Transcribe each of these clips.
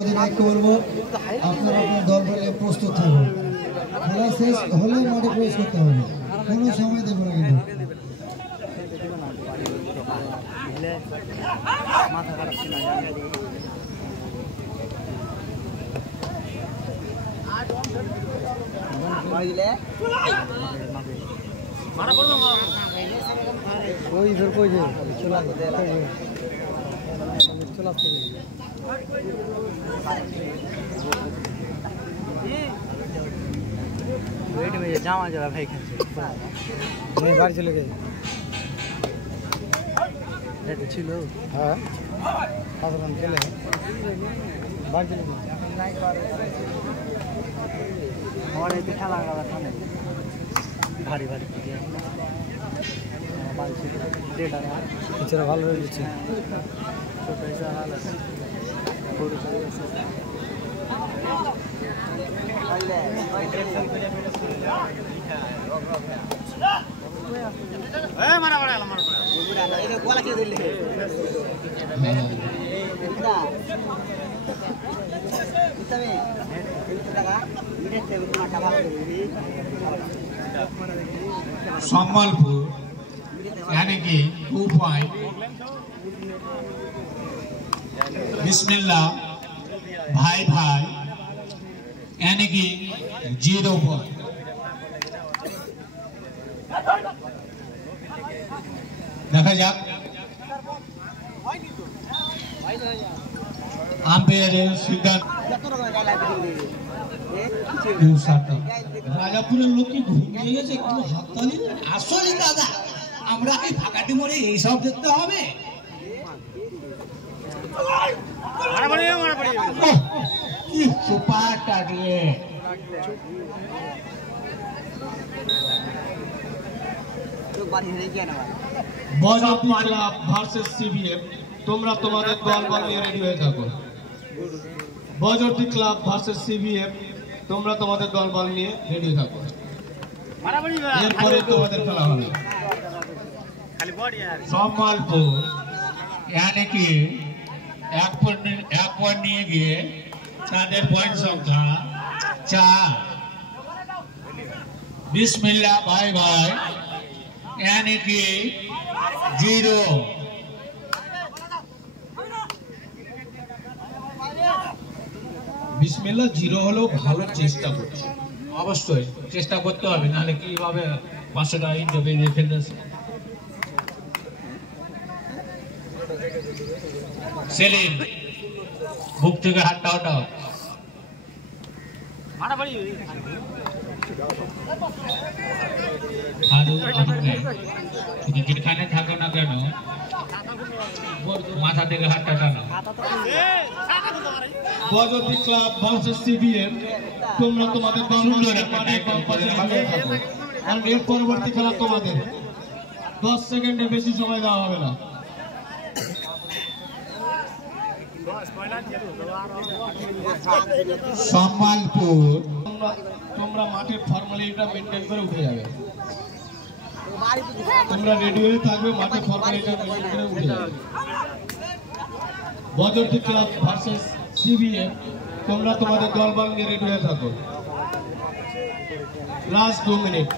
করবো আপনারা আপনার দল বলে প্রস্তুত থাকুন। খেলা শেষ হলে মাঠে প্রবেশ করতে হবে, কোনো সময় দেবো না কিন্তু। ওই ধর কই যে চলা চলা वेट में जामा जरा भाई खेल मैं बाहर चले गए रेड छिलो हां साधारण खेले बाहर चले गए और ये खेला लगा था ना भारी भारी बाल से डेट आ रहा पिक्चर ভালো হয়েছে তো पैसा हाल है थोड़ी सम्बलपुर यानी कि 2 पॉइंट बिस्मिल्लाह भाई भाई यानी कि 0 पॉइंट। देखा जाक आम्पायर सिद्धांत রাজাপুরের লোক কি ঘুমিয়ে গেছে, কোনো হাততালি আসলে দাদা আমরা এই ফাঁকাটি মরে এই সব দেখতে হবে। কি সুপারটা দিয়ে বজরতি ক্লাব ভার্সেস সিবিএফ, তোমরা তোমাদের দল বানিয়ে রেডি হয়ে থাকো। বজরতি ক্লাব ভার্সেস সিবিএফ, তোমরা তোমাদের দল বল নিয়ে রেডি থাকো। এরপরে তোমাদের খেলা হবে সম্বলপুর यानी कि 1 पॉइंट নিয়ে গিয়ে তাদের পয়েন্ট সংখ্যা 4। बिस्मिल्लाह भाई भाई यानी कि 0। बिस्मिल्लाह 0 হলো ভালো চেষ্টা করছে, অবশ্যই চেষ্টা করতে হবে, নাহলে কিভাবে 500 টাকা ইনজবে দিয়ে ফেলতেছে। সেলিম বুক থেকে হাতটা ওঠাও। তুমি যেখানে থাকো না কেন মাথা থেকে হাতটা টানো। বজরতি ক্লাব ভার্সেস সিবিএফ, তোমরা তোমাদের এর পরবর্তী খেলা তোমাদের 10 সেকেন্ডে বেশি সময় দেওয়া হবে না। সম্বলপুর, তোমরা মাঠের ফর্মালিটিটা মেনটেন করে উঠে যাবে। তোমরা রেডি হয়ে থাকবে, মাঠের ফর্মালিটিটা মেনটেন করে উঠে যাবে। বজরতি ক্লাব ভার্সেস সিবিএফ, তোমরা তোমাদের দলবল নিয়ে রেডি হয়ে থাকো। Last 2 minute,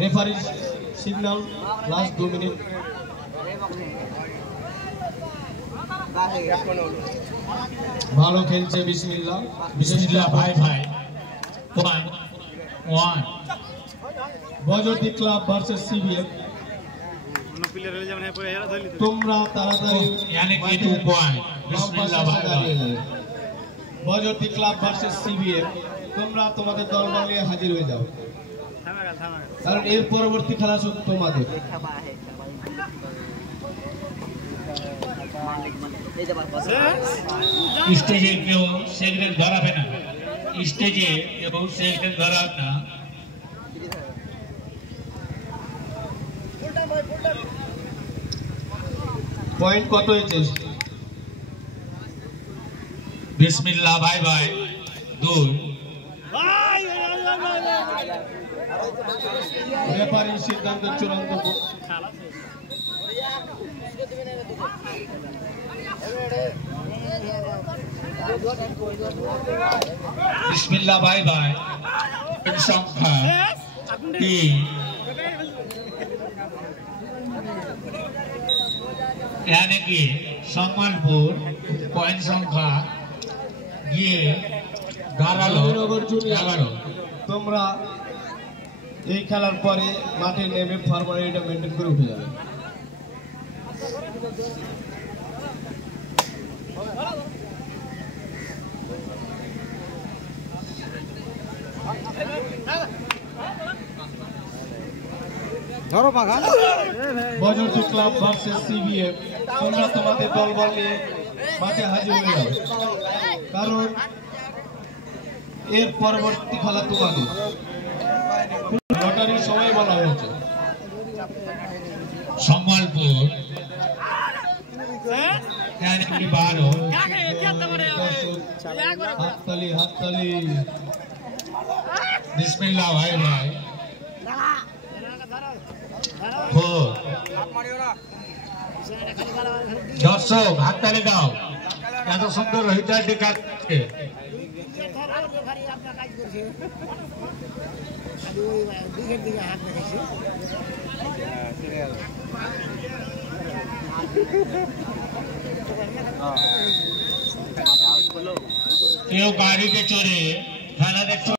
referee signal, last 2 minute. ভালো খেলছে বিসমিল্লাহ, বিসমিল্লাহ ভাই ভাই 1 বজরতি ক্লাব ভার্সেস সিবিএফ, তোমরা তাড়াতাড়ি यानी कि 2 पॉइंट বিসমিল্লাহ ভাই ভাই। বজরতি ক্লাব ভার্সেস সিবিএফ, তোমরা তোমাদের দল নিয়ে হাজির হয়ে যাও, কারণ এর পরবর্তী খেলা শুধু তোমাদের। স্টেজে কেউ সিগারেট ধরাবে না, স্টেজে কেউ সিগারেট ধরাবে না। পয়েন্ট কত হয়েছে? বিসমিল্লাহ ভাই ভাই 2। রেফারি সিদ্ধান্ত চূড়ান্ত। बिस्मिल्लाह भाई भाई संख्या यानी कि सम्मानपुर पॉइंट संख्या গিয়ে দাঁড়ালো 11। তোমরা এই খেলার পরে মাঠে নেমে ফর্মালিটিটা মেনটেন করে উঠে যাবে। ধরো পাখা বজরতি ক্লাব ভার্সেস সিবিএফ, তোমরা তোমাদের দলবল নিয়ে মাঠে হাজির হয়ে যাও, কারণ এর পরবর্তী খেলা তোমাদের। লটারির সময় বলা হয়েছে। সম্বলপুর यानी कि 12। হাততালি হাততালি। बिस्मिल्लाह भाई भाई 4। দর্শক হাততালি দাও, এত সুন্দর হৃদয় দেখাচ্ছে। কেউ গাড়িতে চড়ে খেলা দেখতে